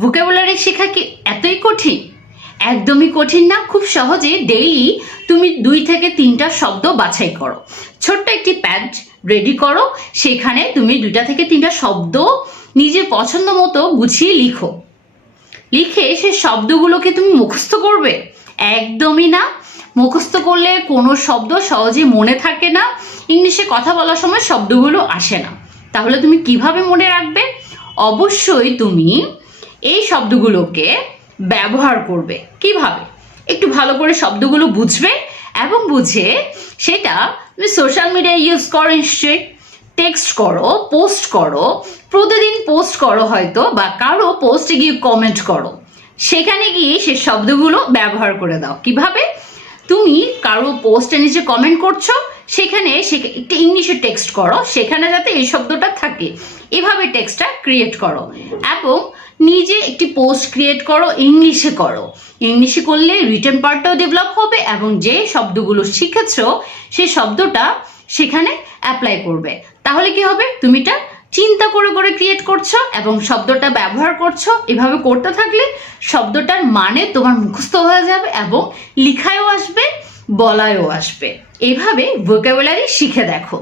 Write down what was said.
Vocabulary শেখা কি এতই কঠিন? একদমই কঠিন না। খুব সহজে ডেইলি তুমি 2 থেকে 3টা শব্দ বাছাই করো। ছোট্ট একটি প্যাড রেডি করো, সেখানে তুমি 2টা থেকে 3টা শব্দ নিজের পছন্দ মতো গুছিয়ে লিখো। লিখে সেই শব্দগুলোকে তুমি মুখস্থ করবে? একদমই না। মুখস্থ করলে কোনো শব্দ সহজে মনে থাকে না, ইংলিশে কথা বলার সময় শব্দগুলো আসে না। তাহলে তুমি কিভাবে মনে রাখবে? অবশ্যই তুমি এই শব্দগুলোকে ব্যবহার করবে। কিভাবে? একটু ভালো করে শব্দগুলো বুঝবে এবং বুঝে সেটা তুমি সোশ্যাল মিডিয়ায় ইউজ করো, নিশ্চয়ই টেক্সট করো, পোস্ট করো, প্রতিদিন পোস্ট করো হয়তো, বা কারো পোস্টে গিয়ে কমেন্ট করো, সেখানে গিয়ে সে শব্দগুলো ব্যবহার করে দাও। কিভাবে? তুমি কারো পোস্টে নিচে কমেন্ট করছো, সেখানে একটি ইংলিশে টেক্সট করো, সেখানে যাতে এই শব্দটা থাকে, এভাবে টেক্সটটা ক্রিয়েট করো। এবং নিজে একটি পোস্ট ক্রিয়েট করো, ইংলিশে করো। ইংলিশে করলে রিটেন পার্টটাও ডেভেলপ হবে এবং যে শব্দগুলো শিখেছো সেই শব্দটা সেখানে অ্যাপ্লাই করবে। তাহলে কি হবে? তুমি এটা চিন্তা করে করে ক্রিয়েট করছো এবং শব্দটা ব্যবহার করছো। এভাবে করতে থাকলে শব্দটার মানে তোমার মুখস্থ হয়ে যাবে এবং লিখায়ও আসবে, বলায়ও আসবে। এভাবে ভোকাবুলারি শিখে দেখো।